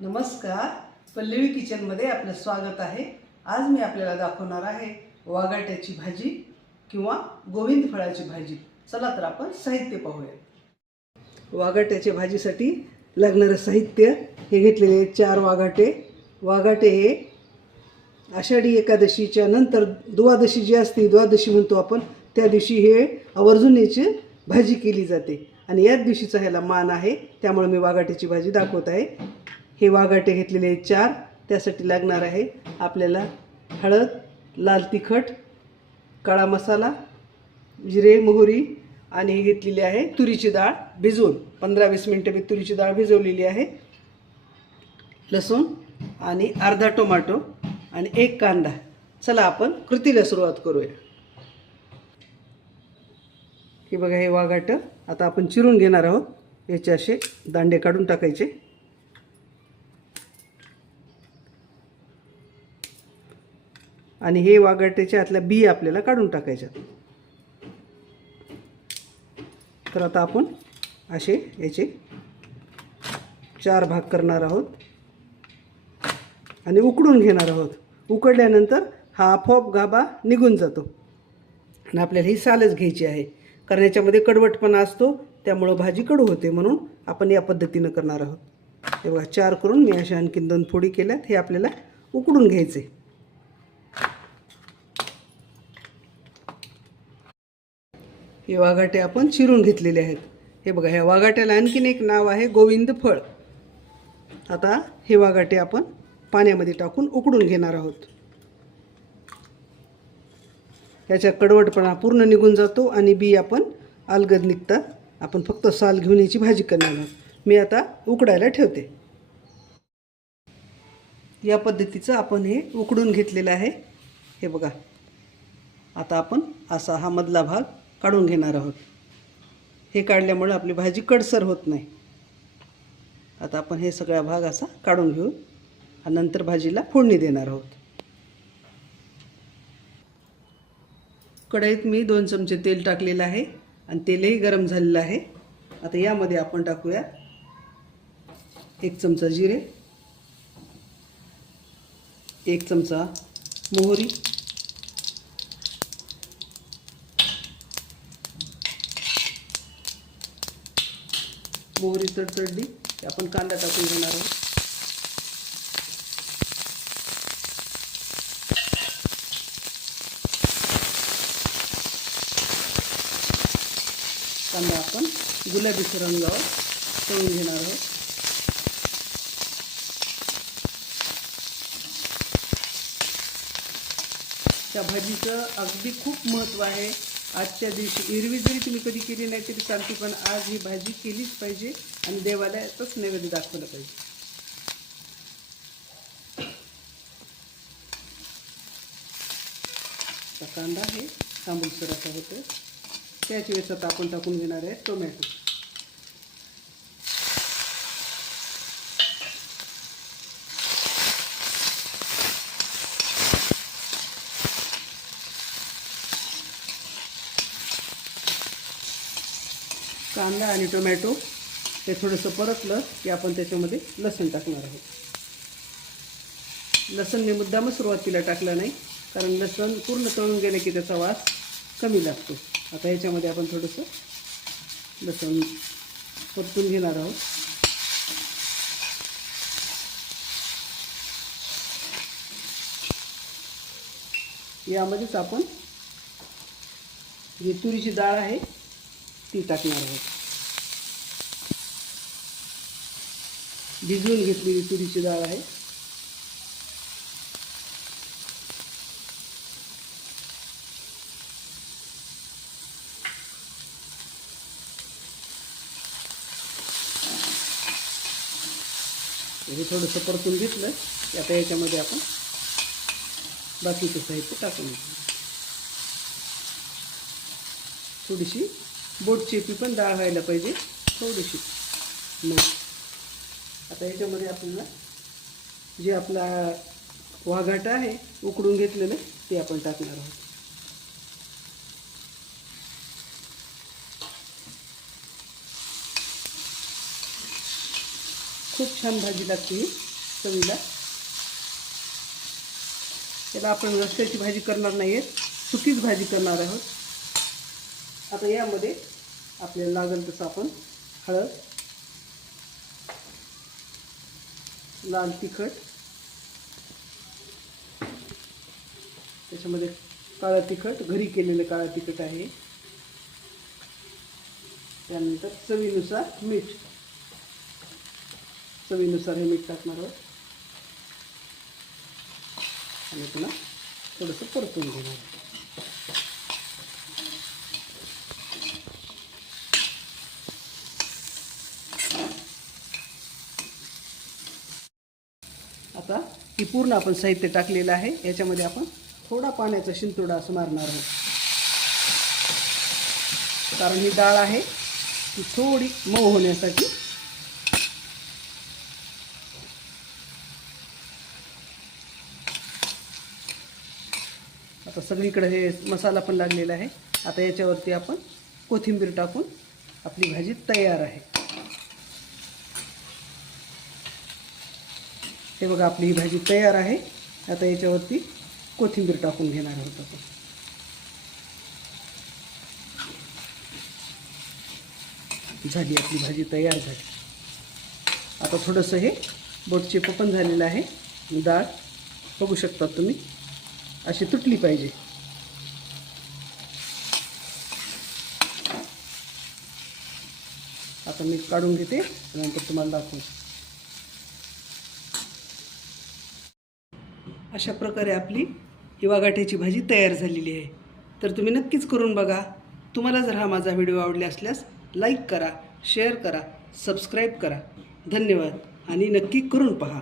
नमस्कार. पल्लवी किचनमध्ये आपलं स्वागत आहे. आज मी आपल्याला दाखवणार आहे वागाट्याची भाजी किंवा गोविंद फळाची भाजी. चला तर आपण साहित्य पाहूया. वागाट्याच्या भाजीसाठी लागणारं साहित्य हे घेतलेले चार वागाटे. वागाटे हे आषाढी एकादशीच्या नंतर द्वादशी जी असते द्वादशी म्हणतो आपण त्या दिवशी हे आवर्जून याची भाजी केली जाते. आणि याच दिवशीचा ह्याला मान आहे. त्यामुळे मी वागाट्याची भाजी दाखवत आहे. हे वाघाटे घेतलेले आहेत चार. त्यासाठी लागणार आहे आपल्याला हळद लाल तिखट काळा मसाला जिरे मोहरी आणि हे घेतलेली आहे तुरीची डाळ भिजवून. पंधरा वीस मिनटं मी तुरीची डाळ भिजवलेली आहे. लसूण आणि अर्धा टोमॅटो आणि एक कांदा. चला आपण कृतीला सुरुवात करूया. हे बघा हे वाघाटं. आता आपण चिरून घेणार आहोत. याचे असे दांडे काढून टाकायचे. आणि हे वाघाट्याच्या आतल्या बी आपल्याला काढून टाकायच्या. तर आता आपण असे याचे चार भाग करणार आहोत. आणि उकडून घेणार आहोत. उकडल्यानंतर हा आपोआप गाभा निघून जातो. आणि आपल्याला ही सालच घ्यायची आहे. कारण याच्यामध्ये कडवटपणा असतो त्यामुळं भाजी कडू होते म्हणून आपण या पद्धतीनं करणार आहोत. तेव्हा चार करून मी अशा आणखीन दोन फोडी केल्यात. हे आपल्याला उकडून घ्यायचे. हे वाघाटे आपण चिरून घेतलेले आहेत. हे बघा ह्या वाघाट्याला आणखीन एक नाव आहे गोविंद फळ. आता हे वाघाटे आपण पाण्यामध्ये टाकून उकडून घेणार आहोत. याच्या कडवटपणा पूर्ण निघून जातो आणि बी आपण अलगद निघता आपण फक्त साल घेऊन याची भाजी करणार आहोत. मी आता उकडायला ठेवते. या पद्धतीचं आपण हे उकडून घेतलेलं आहे. हे बघा आता आपण असा हा मधला भाग काढून घेणार आहोत. हे काढल्यामुळे आपली भाजी कडसर होत नाही. आता आपण हे सगळा भाग असा काढून घेऊ आणि नंतर भाजीला फोडणी देणार आहोत. कढईत मी दोन चमचे तेल टाकलेलं आहे आणि तेलही गरम झालेलं आहे. आता यामध्ये आपण टाकूया एक चमचा जिरे एक चमचा मोहरी मोहरी तडतडली की आपण कांदा टाकून घेणार आहोत. कांदा आपण गुलाबी रंगावर तळून घेणार आहोत. त्या भाजीचं अगदी खूप महत्त्व आहे. आजच्या दिवशी एरवी जरी तुम्ही कधी केली नाही तरी चालते पण आज ही भाजी केलीच पाहिजे आणि देवालयातच नैवेद्य दाखवलं पाहिजे. कांदा हे तांबूलसर असा होतो त्याच वेळेस आता आपण टाकून घेणार आहे टोमॅटो. कांदा आणि टोमॅटो हे थोडंसं परतलं की आपण त्याच्यामध्ये लसूण टाकणार आहोत. लसण मी मुद्दामच सुरुवातीला टाकलं नाही कारण लसण पूर्ण तळून गेलं की त्याचा वास कमी लागतो. आता याच्यामध्ये आपण थोडंसं लसूण परतून घेणार आहोत. यामध्येच आपण जी तुरीची डाळ आहे ती टाकणार आहोत भिजवून घेतलेली तुरीची डाळ आहे. हे थोडंसं परतून घेतलं की आता याच्यामध्ये आपण बाकीचं साहित्य टाकून घेऊ थोडीशी बोट चेपी पण डाळ व्हायला पाहिजे थोडीशी. मग आता याच्यामध्ये आपल्याला जे आपला वाघाटा आहे उकडून घेतलेलं ते आपण टाकणार आहोत. खूप छान भाजी लागते ही चवीला. त्याला आपण रस्त्याची भाजी करणार नाही आहेत सुकीच भाजी करणार आहोत. आता यामध्ये आपल्याला लागेल तसं आपण हळद लाल तिखट त्याच्यामध्ये काळं तिखट घरी केलेलं काळं तिखट आहे. त्यानंतर चवीनुसार मीठ. चवीनुसार हे मीठ टाकणार आहोत. आणि पुन्हा थोडंसं परतून घेणार आहोत. आता ही पूर्ण आपण साहित्य टाकलेलं आहे. याच्यामध्ये आपण थोडा पाण्याचा शिंतोडा असं मारणार आहोत. कारण ही डाळ आहे ती थोडी मऊ होण्यासाठी. आता सगळीकडे हे मसाला पण लागलेला आहे. आता याच्यावरती आपण कोथिंबीर टाकून आपली भाजी तयार आहे. हे बघा आपली ही भाजी तयार आहे. आता याच्यावरती कोथिंबीर टाकून घेणार आहोत आपण. झाली आपली भाजी तयार झाली. आता थोडंसं हे बोटचे पण झालेलं आहे. डाळ बघू शकता तुम्ही अशी तुटली पाहिजे. आता मी काढून घेते नंतर तुम्हाला दाखवू. अशा प्रकारे आपली ही वागाट्याची भाजी तयार झालेली आहे. तर तुम्ही नक्कीच करून बघा. तुम्हाला जर हा माझा व्हिडिओ आवडला असल्यास लाईक करा शेअर करा सबस्क्राईब करा. धन्यवाद आणि नक्की करून पहा.